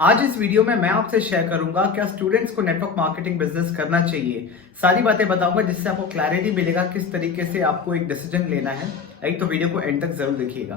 आज इस वीडियो में मैं आपसे शेयर करूंगा क्या स्टूडेंट्स को नेटवर्क मार्केटिंग बिजनेस करना चाहिए। सारी बातें बताऊंगा जिससे आपको क्लैरिटी मिलेगा किस तरीके से आपको एक डिसीजन लेना है। राइट, तो वीडियो को एंड तक जरूर देखिएगा।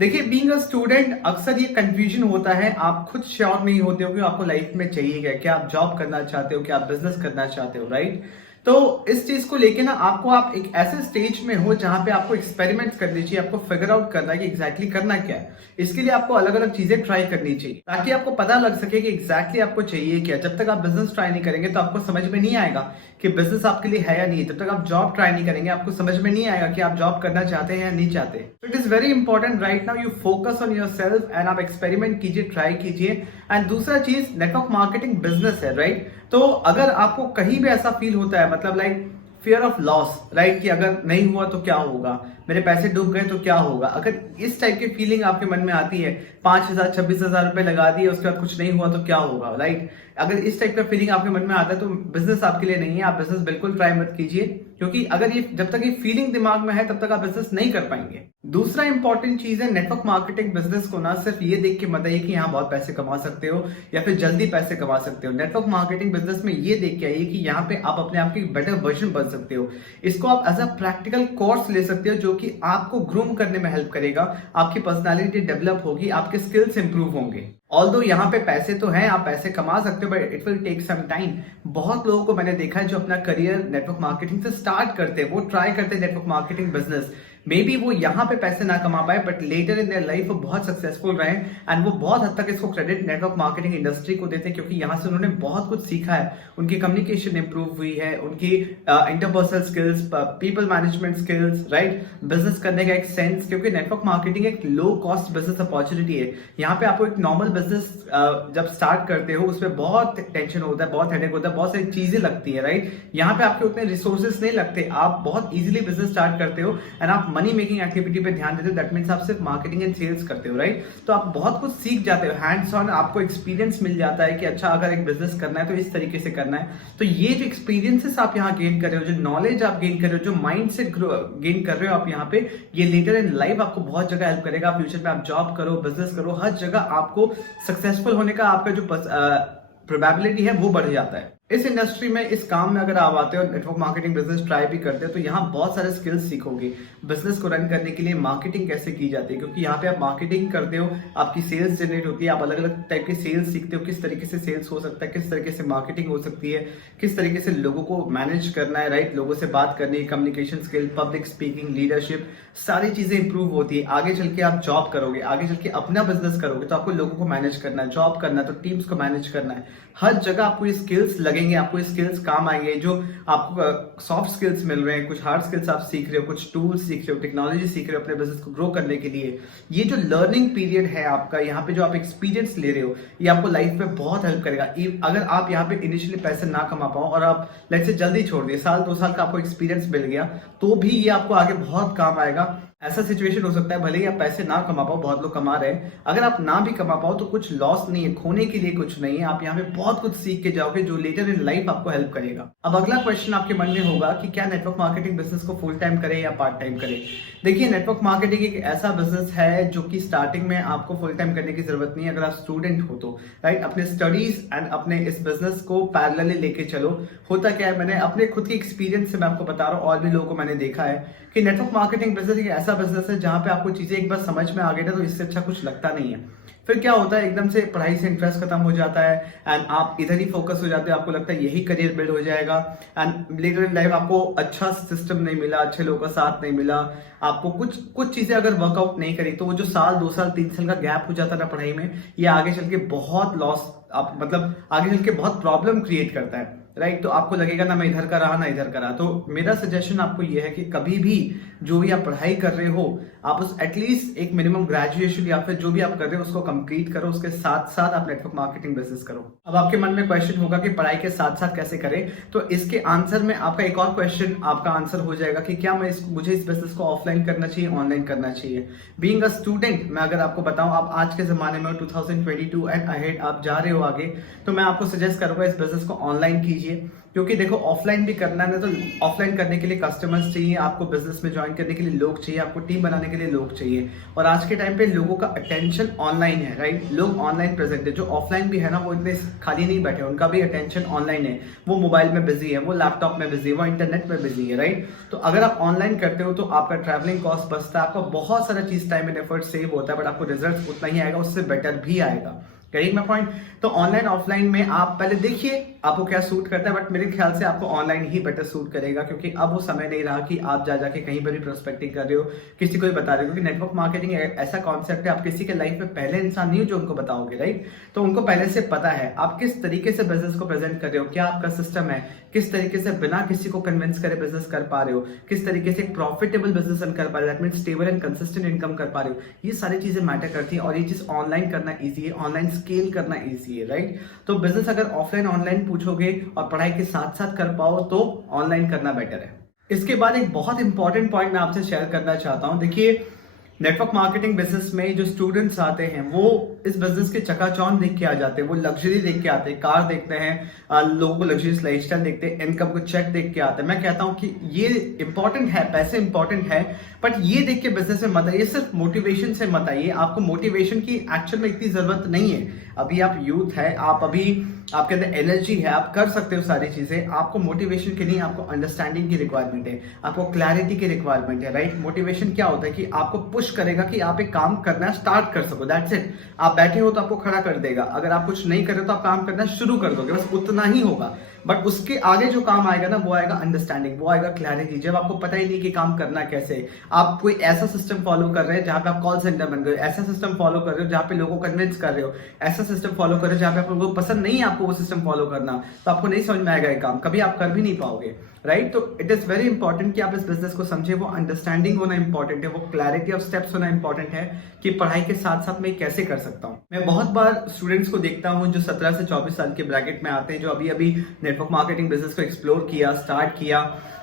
देखिए, बीइंग अ स्टूडेंट अक्सर ये कंफ्यूजन होता है, आप खुद श्योर नहीं होते हो कि आपको लाइफ में चाहिए क्या आप जॉब करना चाहते हो, क्या आप बिजनेस करना चाहते हो। राइट, तो इस चीज को लेके ना आप एक ऐसे स्टेज में हो जहां पे आपको एक्सपेरिमेंट करनी चाहिए, आपको फिगर आउट करना है कि एग्जैक्टली करना क्या है। इसके लिए आपको अलग अलग चीजें ट्राई करनी चाहिए ताकि आपको पता लग सके कि एग्जैक्टली आपको चाहिए क्या। जब तक आप बिजनेस ट्राई नहीं करेंगे तो आपको समझ में नहीं आएगा कि बिजनेस आपके लिए है या नहीं। जब तक आप जॉब ट्राई नहीं करेंगे आपको समझ में नहीं आएगा कि आप जॉब करना चाहते हैं या नहीं चाहते। तो it is very important right now you focus on your self and आप एक्सपेरिमेंट कीजिए, ट्राई कीजिए। एंड दूसरा चीज, नेटवर्क मार्केटिंग बिजनेस है। राइट, तो अगर आपको कहीं भी ऐसा फील होता है, मतलब like fear of loss, right, कि अगर नहीं हुआ तो क्या होगा, मेरे पैसे डूब गए तो क्या होगा, अगर इस टाइप की फीलिंग आपके मन में आती है, 5,000 26,000 रुपए लगा दिए उसके बाद कुछ नहीं हुआ तो क्या होगा। राइट, अगर इस टाइप का फीलिंग आपके मन में आता है तो बिजनेस आपके लिए नहीं है। आप बिजनेस बिल्कुल ट्राई मत कीजिए, क्योंकि अगर ये जब तक ये फीलिंग दिमाग में है तब तक आप बिजनेस नहीं कर पाएंगे। दूसरा इंपॉर्टेंट चीज है, नेटवर्क मार्केटिंग बिजनेस को ना सिर्फ ये देख के मत आइए कि यहाँ बहुत पैसे कमा सकते हो या फिर जल्दी पैसे कमा सकते हो। नेटवर्क मार्केटिंग बिजनेस में ये देख के आइए कि यहाँ पे आप अपने आप की बेटर वर्जन बन सकते हो। इसको आप एज अ प्रैक्टिकल कोर्स ले सकते हो जो कि आपको ग्रूम करने में हेल्प करेगा, आपकी पर्सनालिटी डेवलप होगी, आपके स्किल्स इंप्रूव होंगे। ऑल्दो यहाँ पे पैसे तो हैं, आप पैसे कमा सकते हो, but it will take some time. बहुत लोगों को मैंने देखा है जो अपना करियर नेटवर्क मार्केटिंग से स्टार्ट करते हैं, वो ट्राई करते हैं network marketing business. Maybe वो यहाँ पे पैसे ना कमा पाए but later in their life वो बहुत सक्सेसफुल रहे एंड वो बहुत हद तक इसको क्रेडिट नेटवर्क मार्केटिंग इंडस्ट्री को देते हैं, क्योंकि यहाँ से उन्होंने बहुत कुछ सीखा है। उनकी कम्युनिकेशन इंप्रूव हुई है, उनकी interpersonal skills, people management skills, right, business करने का एक सेंस, क्योंकि नेटवर्क मार्केटिंग एक लो कॉस्ट बिजनेस अपॉर्चुनिटी है। यहाँ पे आपको एक नॉर्मल बिजनेस जब स्टार्ट करते हो उसमें बहुत टेंशन होता है, बहुत हेडेक होता है, बहुत सारी चीजें लगती है। राइट, यहाँ पे आपके उतने रिसोर्सेस नहीं लगते, आप बहुत इजीली बिजनेस स्टार्ट करते हो एंड आप मनी मेकिंग एक्टिविटी पे ध्यान देते हो। दैट मींस आप सिर्फ मार्केटिंग एंड सेल्स करते हो। राइट, तो आप बहुत कुछ सीख जाते हो, हैंड्स ऑन आपको एक्सपीरियंस मिल जाता है कि अच्छा अगर एक बिजनेस करना है तो इस तरीके से करना है। तो ये जो एक्सपीरियंसेस आप यहाँ गेन कर रहे हो, जो नॉलेज आप गेन कर रहे हो, जो माइंड से गेन कर रहे हो आप यहाँ पे, ये लेटर इन लाइफ आपको बहुत जगह हेल्प करेगा। फ्यूचर में आप जॉब करो, बिजनेस करो, हर जगह आपको सक्सेसफुल होने का आपका जो प्रोबेबिलिटी है वो बढ़ जाता है। इस इंडस्ट्री में, इस काम में अगर आप आते हो, नेटवर्क मार्केटिंग बिजनेस ट्राई भी करते हो, तो यहाँ बहुत सारे स्किल्स सीखोगे। बिजनेस को रन करने के लिए मार्केटिंग कैसे की जाती है, क्योंकि यहाँ पे आप मार्केटिंग करते हो, आपकी सेल्स जनरेट होती है, आप अलग अलग टाइप के सेल्स सीखते हो, किस तरीके से सेल्स हो सकता है, किस तरीके से मार्केटिंग हो सकती है, किस तरीके से लोगों को मैनेज करना है। राइट, लोगों से बात करनी है, communication skill, public speaking, leadership, सारी चीजें इंप्रूव होती है। आगे चल के आप जॉब करोगे, आगे चल के अपना बिजनेस करोगे तो आपको लोगों को मैनेज करना है, जॉब करना है तो टीम्स को मैनेज करना है। हर जगह आपको ये स्किल्स लगेंगे, आपको ये स्किल्स काम आएंगे। जो आपको सॉफ्ट स्किल्स मिल रहे हैं, कुछ हार्ड स्किल्स आप सीख रहे हो, कुछ टूल्स सीख रहे हो, टेक्नोलॉजी सीख रहे हो अपने बिजनेस को ग्रो करने के लिए। ये जो लर्निंग पीरियड है आपका, यहाँ पे जो आप एक्सपीरियंस ले रहे हो, ये आपको लाइफ में बहुत हेल्प करेगा। अगर आप यहाँ पे इनिशियली पैसे ना कमा पाओ और आप लाइफ से जल्दी छोड़ दिए, साल 2 साल का आपको एक्सपीरियंस मिल गया, तो भी ये आपको आगे बहुत काम आएगा। ऐसा सिचुएशन हो सकता है, भले ही आप पैसे ना कमा पाओ, बहुत लोग कमा रहे हैं, अगर आप ना भी कमा पाओ तो कुछ लॉस नहीं है, खोने के लिए कुछ नहीं है। आप यहाँ पे बहुत कुछ सीख के जाओगे जो लेटर इन लाइफ आपको हेल्प करेगा। अब अगला क्वेश्चन आपके मन में होगा कि क्या नेटवर्क मार्केटिंग बिजनेस को फुल टाइम करें या पार्ट टाइम करें। देखिए, नेटवर्क मार्केटिंग एक ऐसा बिजनेस है जो कि स्टार्टिंग में आपको फुल टाइम करने की जरूरत नहीं है अगर आप स्टूडेंट हो तो। राइट, अपने स्टडीज एंड अपने इस बिजनेस को पैरेलली लेके चलो। होता क्या है, मैंने अपने खुद के एक्सपीरियंस से मैं आपको बता रहा हूँ, और भी लोगों को मैंने देखा है कि नेटवर्क मार्केटिंग बिजनेस एक ऐसा बिजनेस है जहां पे आपको चीजें एक बार समझ में आ गई ना तो इससे अच्छा कुछ लगता नहीं है। फिर क्या होता है, एकदम से पढ़ाई से इंटरेस्ट खत्म हो जाता है एंड आप इधर ही फोकस हो जाते हो, आपको लगता है यही करियर बिल्ड हो जाएगा एंड लेटर इन लाइफ आपको अच्छा सिस्टम नहीं मिला, अच्छे लोगों का साथ नहीं मिला, आपको कुछ चीजें अगर वर्कआउट नहीं करी तो वो जो साल 2 साल 3 साल का गैप हो जाता है पढ़ाई में, ये आगे चल के बहुत लॉस, आप मतलब आगे चल के बहुत प्रॉब्लम क्रिएट करता है। राइट, तो आपको लगेगा ना मैं इधर का रहा ना इधर का रहा। तो मेरा सजेशन आपको ये है कि कभी भी जो भी आप पढ़ाई कर रहे हो, आप उस एटलीस्ट एक मिनिमम ग्रेजुएशन या फिर जो भी आप कर रहे हो उसको कंप्लीट करो, उसके साथ साथ आप नेटवर्क मार्केटिंग बिजनेस करो। अब आपके मन में क्वेश्चन होगा कि पढ़ाई के साथ साथ कैसे करें, तो इसके आंसर में आपका एक और क्वेश्चन आपका आंसर हो जाएगा कि क्या मुझे इस बिजनेस को ऑफलाइन करना चाहिए, ऑनलाइन करना चाहिए। बीइंग अ स्टूडेंट, मैं अगर आपको बताऊं, आप आज के जमाने में 2022 एंड अहेड आप जा रहे हो आगे, तो मैं आपको सजेस्ट करूंगा इस बिजनेस को ऑनलाइन कीजिए। क्योंकि देखो, ऑफलाइन भी करना है ना, तो ऑफलाइन करने के लिए कस्टमर्स चाहिए, आपको बिजनेस में ज्वाइन ज्वाइन करने के लिए लोग चाहिए, आपको टीम बनाने के लिए लोग चाहिए। और आज के टाइम पे लोगों का अटेंशन ऑनलाइन है, राइट। लोग ऑनलाइन प्रेजेंट है, जो ऑफलाइन भी है ना वो इतने खाली नहीं बैठे, उनका भी अटेंशन ऑनलाइन है। वो मोबाइल में बिजी है, वो लैपटॉप में बिजी है, वो इंटरनेट में बिजी है, राइट। तो अगर आप ऑनलाइन करते हो तो आपका ट्रैवलिंग कॉस्ट बचता है, आपका बहुत सारा चीज टाइम एंड एफर्ट सेव होता है, बट आपको रिजल्ट उतना ही आएगा, उससे बेटर भी आएगा। करेक्ट मैं पॉइंट। तो ऑनलाइन ऑफलाइन में आप पहले देखिए आपको क्या सूट करता है, बट मेरे ख्याल से आपको ऑनलाइन ही बेटर सूट करेगा, क्योंकि अब वो समय नहीं रहा कि आप जा जाके कहीं पर भी प्रोस्पेक्टिंग कर रहे हो, किसी को भी बता रहे हो। क्योंकि नेटवर्क मार्केटिंग ऐसा कॉन्सेप्ट है, आप किसी के लाइफ में पहले इंसान नहीं हो जो उनको बताओगे, राइट। तो उनको पहले से पता है आप किस तरीके से बिजनेस को प्रेजेंट कर रहे हो, क्या आपका सिस्टम है, किस तरीके से बिना किसी को कन्विंस करे बिजनेस कर पा रहे हो, किस तरीके से प्रॉफिटेबल बिजनेस रन कर पा रहे हो, that means stable and consistent income कर पा रहे हो। ये सारी चीजें मैटर करती हैं, और ये चीज ऑनलाइन करना ईजी है, ऑनलाइन स्केल करना ईजी है, राइट। तो बिजनेस अगर ऑफलाइन ऑनलाइन पूछोगे और पढ़ाई के साथ साथ कर पाओ तो ऑनलाइन करना बेटर है। इसके बाद एक बहुत इंपॉर्टेंट पॉइंट मैं आपसे शेयर करना चाहता हूं। देखिए नेटवर्क मार्केटिंग बिजनेस में जो स्टूडेंट्स आते हैं वो इस बिजनेस के चकाचौंध देख के आ जाते हैं, वो लग्जरी देख के आते हैं, कार देखते हैं, लोगों को लग्जरियस लाइफस्टाइल देखते हैं, इनकम को चेक देख के आते हैं। मैं कहता हूं कि ये इंपॉर्टेंट है, पैसे इंपॉर्टेंट है, बट ये देख के बिजनेस में मत आइए, सिर्फ मोटिवेशन से मत आइए। आपको मोटिवेशन की एक्चुअल में इतनी जरूरत नहीं है। अभी आप यूथ है, आप अभी आपके अंदर एनर्जी है, आप कर सकते हो सारी चीजें। आपको मोटिवेशन की नहीं, आपको अंडरस्टैंडिंग की रिक्वायरमेंट है, आपको क्लैरिटी की रिक्वायरमेंट है, राइट। मोटिवेशन क्या होता है कि आपको पुश करेगा कि आप एक काम करना स्टार्ट कर सको, दैट्स इट। आप बैठे हो तो आपको खड़ा कर देगा, अगर आप कुछ नहीं कर रहे तो आप काम करना शुरू कर दोगे, बस उतना ही होगा। बट उसके आगे जो काम आएगा ना वो आएगा अंडरस्टैंडिंग, वो आएगा क्लैरिटी। जब आपको पता ही नहीं कि काम करना कैसे, आप कोई ऐसा सिस्टम फॉलो कर रहे हैं जहां पे आप कॉल सेंटर बन गए, ऐसा सिस्टम फॉलो कर रहे हो जहां पे लोगों को कन्विंस कर रहे हो, ऐसा सिस्टम फॉलो कर रहे हो जहां पे आप लोगों को पसंद नहीं है आपको वो सिस्टम फॉलो करना, तो आपको नहीं समझ में आएगा ये काम, कभी आप कर भी नहीं पाओगे, राइट। तो इट इज वेरी इंपॉर्टेंट कि आप इस बिजनेस को समझे, वो अंडरस्टैंडिंग होना इंपॉर्टेंट है, वो क्लैरिटी ऑफ स्टेप्स होना इंपॉर्टेंट है कि पढ़ाई के साथ साथ मैं कैसे कर सकता हूँ। मैं बहुत बार स्टूडेंट्स को देखता हूँ जो 17 से 24 साल के ब्रैकेट में आते हैं, जो अभी अभी नेटवर्क मार्केटिंग बिजनेस को एक्सप्लोर किया, स्टार्ट किया,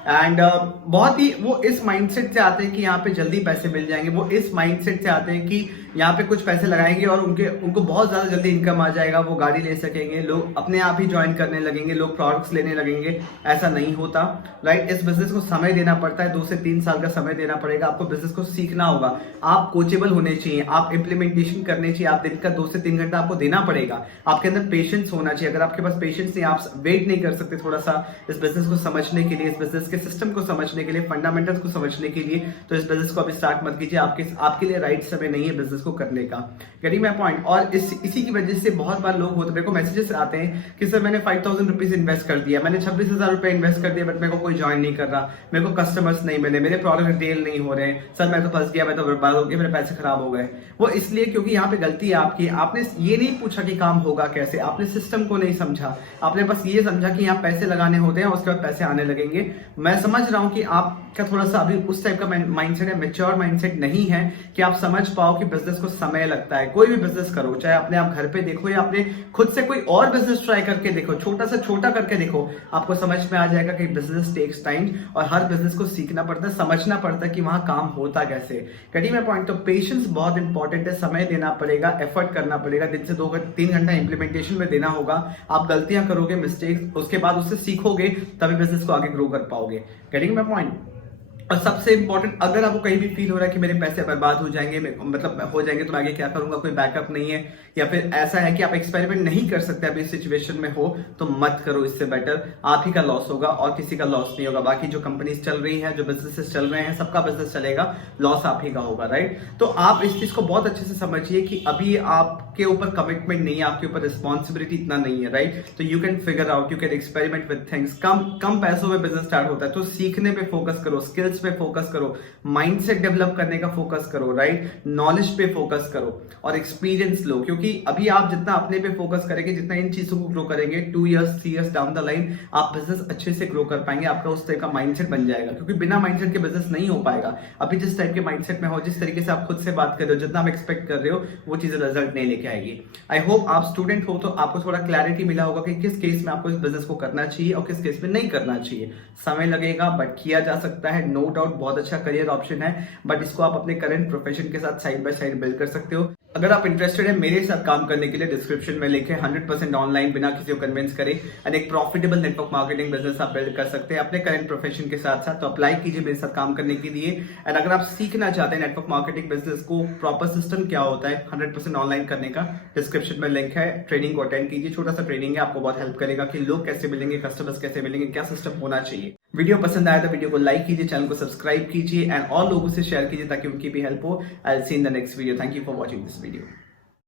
एंड बहुत ही वो इस माइंडसेट से आते हैं कि यहाँ पे जल्दी पैसे मिल जाएंगे, वो इस माइंडसेट से आते हैं कि यहाँ पे कुछ पैसे लगाएंगे और उनको बहुत ज्यादा जल्दी इनकम आ जाएगा, वो गाड़ी ले सकेंगे, लोग अपने आप ही ज्वाइन करने लगेंगे, लोग प्रोडक्ट्स लेने लगेंगे। ऐसा नहीं होता, राइट। इस बिजनेस को समय देना पड़ता है, 2 से 3 साल का समय देना पड़ेगा, आपको बिजनेस को सीखना होगा, आप कोचेबल होने चाहिए, आप इंप्लीमेंटेशन करने चाहिए, आप दिन का 2 से 3 घंटा आपको देना पड़ेगा, आपके अंदर पेशेंस होना चाहिए। अगर आपके पास पेशेंस नहीं, आप वेट नहीं कर सकते थोड़ा सा इस बिजनेस को समझने के लिए, इस बिजनेस के सिस्टम को समझने के लिए, फंडामेंटल्स को समझने के लिए, तो इस बिजनेस को अभी स्टार्ट मत कीजिए। आपके लिए राइट समय नहीं है बिजनेस को करने का। Getting my point. और इसी की वजह से बहुत बार लोग होते, मेरे को मैसेजेस आते हैं कि सर मैंने 5000 रुपीज इन्वेस्ट कर दिया, मैंने 26,000 रुपए इन्वेस्ट कर दिया, बट मेरे को कोई ज्वाइन नहीं कर रहा, मेरे को कस्टमर्स नहीं मिले, मेरे प्रोडक्ट रिटेल नहीं हो रहे, सर मैं तो फंस गया, मैं तो बर्बाद हो गया, मेरे पैसे खराब हो गए। वो इसलिए क्योंकि यहाँ पे गलती है आपकी, आपने ये नहीं पूछा कि काम होगा कैसे, आपने सिस्टम को नहीं समझा, आपने बस ये समझा कि यहाँ पैसे लगाने होते हैं, उसके बाद पैसे आने लगेंगे। मैं समझ रहा हूँ कि आपका थोड़ा सा अभी उस टाइप का माइंडसेट है, मैच्योर माइंडसेट नहीं है कि आप समझ पाओ कि बिजनेस को समय लगता है। कोई भी बिजनेस करो, चाहे अपने आप घर पे देखो या अपने खुद से कोई और बिजनेस ट्राई करके देखो, छोटा से छोटा करके देखो, आपको समझ में आ जाएगा कि बिजनेस टेक्स टाइम, और हर बिजनेस को सीखना पड़ता है, समझना पड़ता है कि वहां काम होता कैसे। कटी में पॉइंट। तो पेशेंस बहुत इंपॉर्टेंट है, समय देना पड़ेगा, एफर्ट करना पड़ेगा, दिन से 2-3 घंटा इंप्लीमेंटेशन में देना होगा। आप गलतियां करोगे, मिस्टेक्स, उसके बाद उससे सीखोगे, तभी बिजनेस को आगे ग्रो कर पाओगे। Getting my point. और सबसे इंपॉर्टेंट, अगर आपको कहीं भी फील हो रहा है कि मेरे पैसे बर्बाद हो जाएंगे, मतलब हो जाएंगे, तो मैं आगे क्या करूंगा, कोई बैकअप नहीं है, या फिर ऐसा है कि आप एक्सपेरिमेंट नहीं कर सकते अभी इस सिचुएशन में हो, तो मत करो। इससे बेटर आप ही का लॉस होगा और किसी का लॉस नहीं होगा। बाकी जो कंपनीज चल रही है, जो बिजनेसेस चल रहे हैं, सबका बिजनेस चलेगा, लॉस आप ही का होगा, राइट। तो आप इस चीज को बहुत अच्छे से समझिए कि अभी आपके ऊपर कमिटमेंट नहीं है, आपके ऊपर रिस्पॉन्सिबिलिटी इतना नहीं है, राइट। तो you can figure out, you can experiment with things. कम पैसों में बिजनेस स्टार्ट होता है, तो सीखने पे फोकस करो, स्किल्स पे फोकस करो, माइंडसेट डेवलप करने का फोकस करो, राइट। नॉलेज पे फोकस करो और एक्सपीरियंस लो, क्योंकि अभी आप जितना अपने पे फोकस करेंगे, जितना इन चीजों को ग्रो करेंगे, 2 years 3 years down the line आप बिजनेस अच्छे से ग्रो कर पाएंगे, आपका उस टाइप का माइंडसेट बन जाएगा। क्योंकि बिना माइंडसेट के बिजनेस नहीं हो पाएगा। अभी जिस टाइप के माइंडसेट में हो, जिस तरीके से आप खुद से बात कर रहे हो, जितना आप एक्सपेक्ट कर रहे हो, वो चीजें रिजल्ट नहीं लेके आएगी। आई होप आप स्टूडेंट हो तो आपको थोड़ा क्लैरिटी मिला होगा कि किस केस में आपको इस बिजनेस को करना चाहिए और किस केस में नहीं करना चाहिए। समय लगेगा बट किया जा सकता है, नो डाउट। बहुत अच्छा करियर ऑप्शन है, बट इसको आप अपने करंट प्रोफेशन के साथ साइड बाय साइड बिल्ड कर सकते हो। अगर आप इंटरेस्टेड है मेरे साथ काम करने के लिए, डिस्क्रिप्शन में लिखे 100% ऑनलाइन बिना किसी को कन्विंस करे एंड एक प्रॉफिटेबल नेटवर्क मार्केटिंग बिजनेस आप बिल्ड कर सकते हैं अपने करंट प्रोफेशन के साथ साथ। तो अप्लाई कीजिए मेरे साथ काम करने के लिए। एंड अगर आप सीखना चाहते हैं नेटवर्क मार्केटिंग बिजनेस को प्रॉपर सिस्टम क्या होता है 100% ऑनलाइन करने का, डिस्क्रिप्शन में लिंक है। ट्रेनिंग को अटेंड कीजिए, छोटा सा ट्रेनिंग है, आपको बहुत हेल्प करेगा कि लोग कैसे मिलेंगे, कस्टमर्स कैसे मिलेंगे, क्या सिस्टम होना चाहिए। वीडियो पसंद आया तो वीडियो को लाइक कीजिए, चैनल को सब्सक्राइब कीजिए एंड और लोगों से शेयर कीजिए ताकि उनकी भी हेल्प हो। I will see in the next video. Thank you for watching this video.